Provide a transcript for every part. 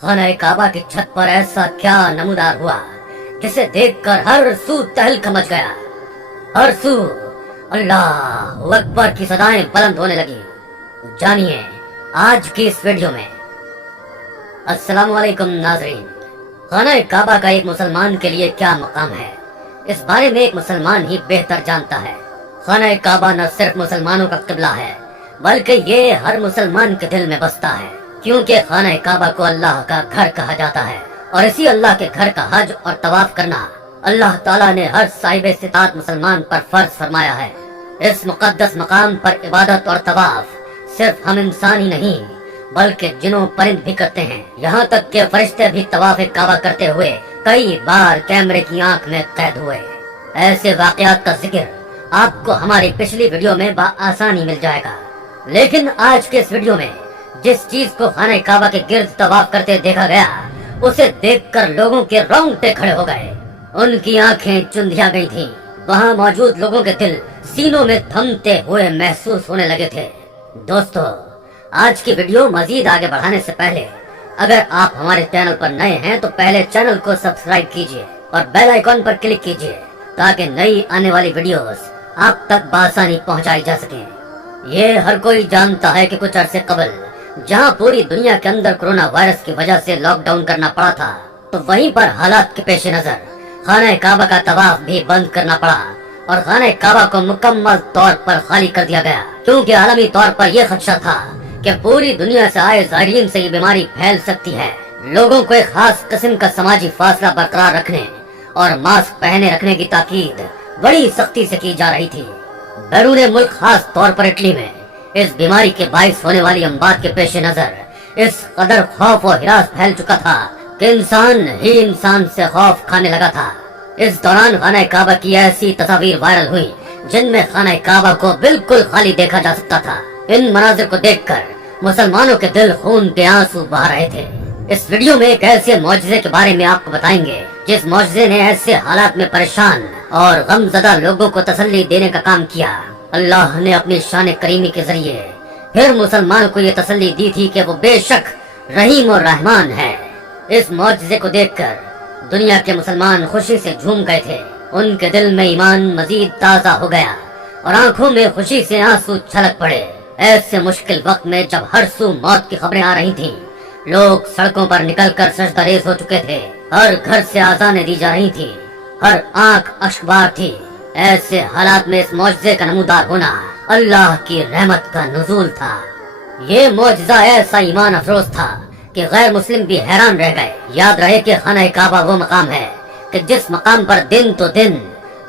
खाना काबा की छत पर ऐसा क्या नमूदार हुआ जिसे देखकर हर सू तहलका मच गया। हर सू अल्लाह अकबर की सदाएं बुलंद होने लगी। जानिए आज की इस वीडियो में। अस्सलाम वालेकुम नाज़रीन, खाना काबा का एक मुसलमान के लिए क्या मकाम है, इस बारे में एक मुसलमान ही बेहतर जानता है। खाना काबा न सिर्फ मुसलमानों का किबला है बल्कि ये हर मुसलमान के दिल में बसता है, क्योंकि खाना काबा को अल्लाह का घर कहा जाता है और इसी अल्लाह के घर का हज और तवाफ करना अल्लाह ताला ने हर साहिब इस्तिताअत मुसलमान पर फर्ज फरमाया है। इस मुकद्दस मकाम पर इबादत और तवाफ सिर्फ हम इंसान ही नहीं बल्कि जिन्हों परिंद भी करते हैं। यहाँ तक के फरिश्ते भी तवाफ काबा करते हुए कई बार कैमरे की आंख में कैद हुए। ऐसे वाकयात का जिक्र आपको हमारी पिछली वीडियो में आसानी मिल जाएगा, लेकिन आज के इस वीडियो में जिस चीज को खाना काबा के गिर्द तवाफ करते देखा गया उसे देखकर लोगों के रोंगटे खड़े हो गए, उनकी आंखें चुंधिया गई थीं। वहाँ मौजूद लोगों के दिल सीनों में थमते हुए महसूस होने लगे थे। दोस्तों, आज की वीडियो मजीद आगे बढ़ाने से पहले अगर आप हमारे चैनल पर नए हैं तो पहले चैनल को सब्सक्राइब कीजिए और बेल आइकॉन पर क्लिक कीजिए ताकि नई आने वाली वीडियोस आप तक बआसानी पहुंचाई जा सके। ये हर कोई जानता है कि कुछ अरसे कबल जहां पूरी दुनिया के अंदर कोरोना वायरस की वजह से लॉकडाउन करना पड़ा था, तो वहीं पर हालात के पेश नजर खाना काबा का तवाफ भी बंद करना पड़ा और खाना काबा को मुकम्मल तौर पर खाली कर दिया गया, क्योंकि आलमी तौर पर यह खदशा था कि पूरी दुनिया से आए ज़ायरीन से ये बीमारी फैल सकती है। लोगों को एक खास किस्म का समाजी फासला बरकरार रखने और मास्क पहने रखने की ताकीद बड़ी सख्ती से की जा रही थी। बैरून मुल्क खास तौर पर इटली में इस बीमारी के बाइस होने वाली अमवात के पेश नजर इस कदर खौफ और हिरास फैल चुका था कि इंसान ही इंसान से खौफ खाने लगा था। इस दौरान खाना काबा की ऐसी तस्वीर वायरल हुई जिनमें खाना काबा को बिल्कुल खाली देखा जा सकता था। इन मनाजिर को देखकर मुसलमानों के दिल खून के आंसू बहा रहे थे। इस वीडियो में एक ऐसे मौजज़े के बारे में आपको बताएंगे जिस मौजज़े ने ऐसे हालात में परेशान और गमज़दा लोगों को तसल्ली देने का काम किया। अल्लाह ने अपनी शान करीमी के जरिए फिर मुसलमान को ये तसल्ली दी थी कि वो बेशक रहीम और रहमान है। इस मौजज़े को देखकर दुनिया के मुसलमान खुशी से झूम गए थे। उनके दिल में ईमान मजीद ताज़ा हो गया और आंखों में खुशी से आंसू छलक पड़े। ऐसे मुश्किल वक्त में जब हर सू मौत की खबरें आ रही थीं, लोग सड़कों पर निकलकर सजदरेज हो चुके थे। हर घर से आज़ानें दी जा रही थी, हर आंख अश्कबार थी। ऐसे हालात में इस मौजज़े का नमूदार होना अल्लाह की रहमत का नुज़ूल था। ये मौजज़ा ऐसा ईमान अफरोज था कि गैर मुस्लिम भी हैरान रह गए। याद रहे कि खाना काबा वो मकाम है कि जिस मकाम पर दिन तो दिन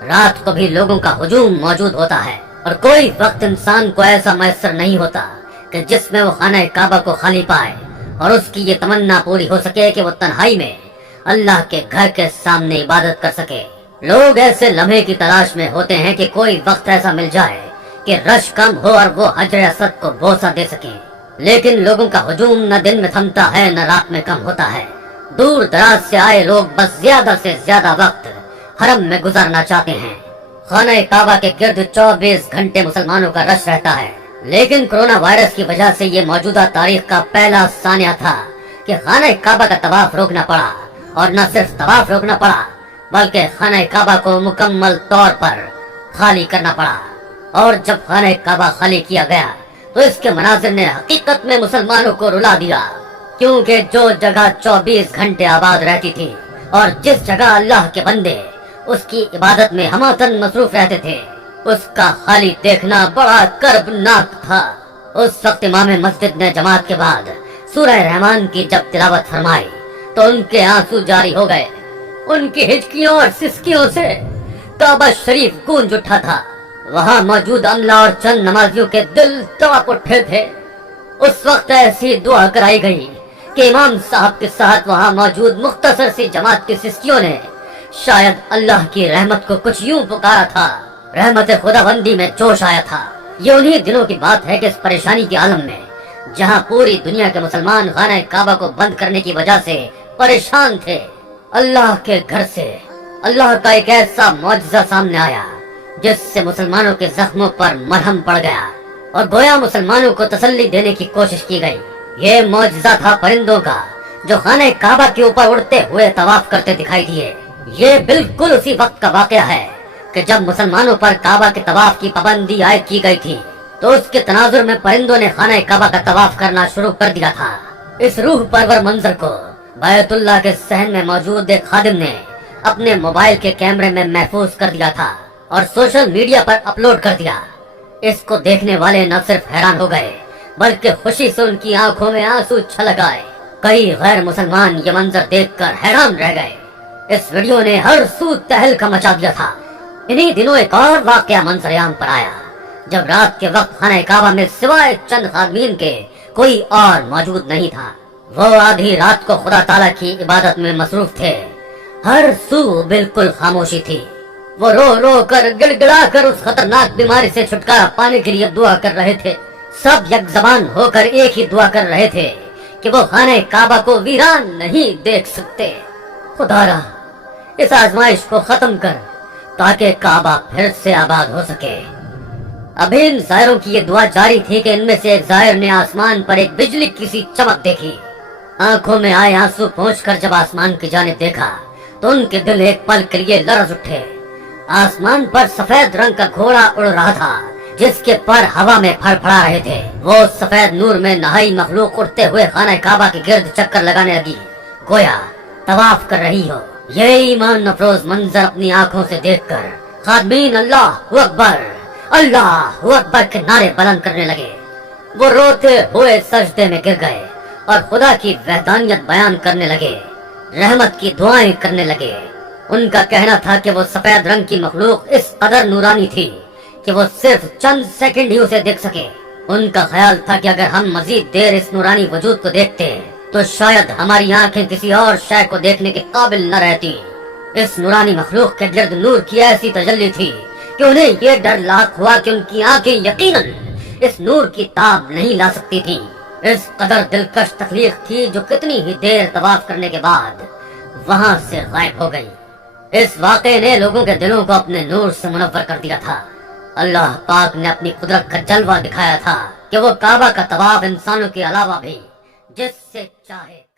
रात को भी लोगों का हुजूम मौजूद होता है और कोई वक्त इंसान को ऐसा मैसर नहीं होता कि जिसमें वो खाना काबा को खाली पाए और उसकी ये तमन्ना पूरी हो सके कि वो तन्हाई में अल्लाह के घर के सामने इबादत कर सके। लोग ऐसे लम्हे की तलाश में होते हैं कि कोई वक्त ऐसा मिल जाए कि रश कम हो और वो हजर असद को बोसा दे सके, लेकिन लोगों का हुजूम न दिन में थमता है न रात में कम होता है। दूर दराज से आए लोग बस ज्यादा से ज्यादा वक्त हरम में गुजारना चाहते हैं। खाना काबा के गिर्द 24 घंटे मुसलमानों का रश रहता है, लेकिन कोरोना वायरस की वजह से ये मौजूदा तारीख का पहला सानिया था कि खाना काबा का तवाफ रोकना पड़ा, और न सिर्फ तवाफ रोकना पड़ा बल्कि खाना काबा को मुकम्मल तौर पर खाली करना पड़ा। और जब खाना काबा खाली किया गया तो इसके मनाजिर ने हकीकत में मुसलमानों को रुला दिया, क्योंकि जो जगह 24 घंटे आबाद रहती थी और जिस जगह अल्लाह के बंदे उसकी इबादत में हमातन मसरूफ रहते थे, उसका खाली देखना बड़ा कर्बनाक था। उस वक्त इमाम मस्जिद ने जमात के बाद सूरह रहमान की जब तिलावत फरमाई तो उनके आंसू जारी हो गए। उनकी हिचकियों और सिसकियों से काबा शरीफ गूंज उठा था। वहाँ मौजूद अमला और चंद नमाजियों के दिल तड़प उठे थे। उस वक्त ऐसी दुआ कराई गई कि इमाम साहब के साथ वहाँ मौजूद मुख्तसर सी जमात की सिसकियों ने शायद अल्लाह की रहमत को कुछ यूं पुकारा था। रहमत खुदाबंदी में जोश आया था। ये उन्हीं दिनों की बात है कि इस परेशानी के आलम में जहाँ पूरी दुनिया के मुसलमान खाना काबा को बंद करने की वजह से परेशान थे, अल्लाह के घर से अल्लाह का एक ऐसा मौजज़ा सामने आया जिससे मुसलमानों के जख्मों पर मरहम पड़ गया और गोया मुसलमानों को तसल्ली देने की कोशिश की गई। ये मौजज़ा था परिंदों का जो खाने काबा के ऊपर उड़ते हुए तवाफ करते दिखाई दिए। ये बिल्कुल उसी वक्त का वाकया है कि जब मुसलमानों पर काबा के तवाफ की पाबंदी आयद की गई थी, तो उसके तनाजुर में परिंदों ने खाने काबा का तवाफ करना शुरू कर दिया था। इस रूह परवर मंजर को बैतुल्लाह के सहन में मौजूद एक खादिम ने अपने मोबाइल के कैमरे में महफूज कर दिया था और सोशल मीडिया पर अपलोड कर दिया। इसको देखने वाले न सिर्फ हैरान हो गए, बल्कि खुशी से उनकी आंखों में आंसू छलक आए। कई गैर मुसलमान ये मंजर देखकर हैरान रह गए। इस वीडियो ने हर सू तहलका मचा दिया था। इन्हीं दिनों एक और वाकया मंजरेआम पर आया, जब रात के वक्त खाने काबा में सिवाय चंद खादमीन के कोई और मौजूद नहीं था। वो आधी रात को खुदा ताला की इबादत में मसरूफ थे। हर सू बिल्कुल खामोशी थी। वो रो रो कर गिड़गिड़ा कर उस खतरनाक बीमारी से छुटकारा पाने के लिए दुआ कर रहे थे। सब यकजबान होकर एक ही दुआ कर रहे थे कि वो खाने काबा को वीरान नहीं देख सकते। खुदारा, इस आजमाइश को खत्म कर ताकि काबा फिर से आबाद हो सके। अभी इन जायरों की ये दुआ जारी थी कि इनमें से एक जायर ने आसमान पर एक बिजली की सी चमक देखी। आंखों में आए आंसू पोंछकर जब आसमान की जानिब देखा तो उनके दिल एक पल के लिए लरज उठे। आसमान पर सफेद रंग का घोड़ा उड़ रहा था, जिसके पर हवा में फड़फड़ा रहे थे। वो सफेद नूर में नहाई मखलूक उड़ते हुए खाने काबा के गिर्द चक्कर लगाने लगी, गोया तवाफ कर रही हो। ये ईमान अफरोज मंजर अपनी आंखों से देखकर खादमीन अल्लाहू अकबर के नारे बुलंद करने लगे। वो रोते हुए सजदे में गिर गए और खुदा की वहदानियत बयान करने लगे, रहमत की दुआएं करने लगे। उनका कहना था कि वो सफेद रंग की मखलूक इस कदर नूरानी थी कि वो सिर्फ चंद सेकंड ही उसे देख सके। उनका ख्याल था कि अगर हम मजीद देर इस नूरानी वजूद को देखते तो शायद हमारी आंखें किसी और शय को देखने के काबिल न रहती। इस नूरानी मखलूक के गिर्द नूर की ऐसी तजल्ली थी कि उन्हें ये डर लाक हुआ कि उनकी आंखें यकीनन इस नूर की ताब नहीं ला सकती थीं। इस कदर दिलकश तकलीफ थी जो कितनी ही देर तवाफ करने के बाद वहां से गायब हो गई। इस वाक़े ने लोगों के दिलों को अपने नूर से मुनव्वर कर दिया था। अल्लाह पाक ने अपनी कुदरत का जलवा दिखाया था कि वो काबा का तवाफ इंसानों के अलावा भी जिससे चाहे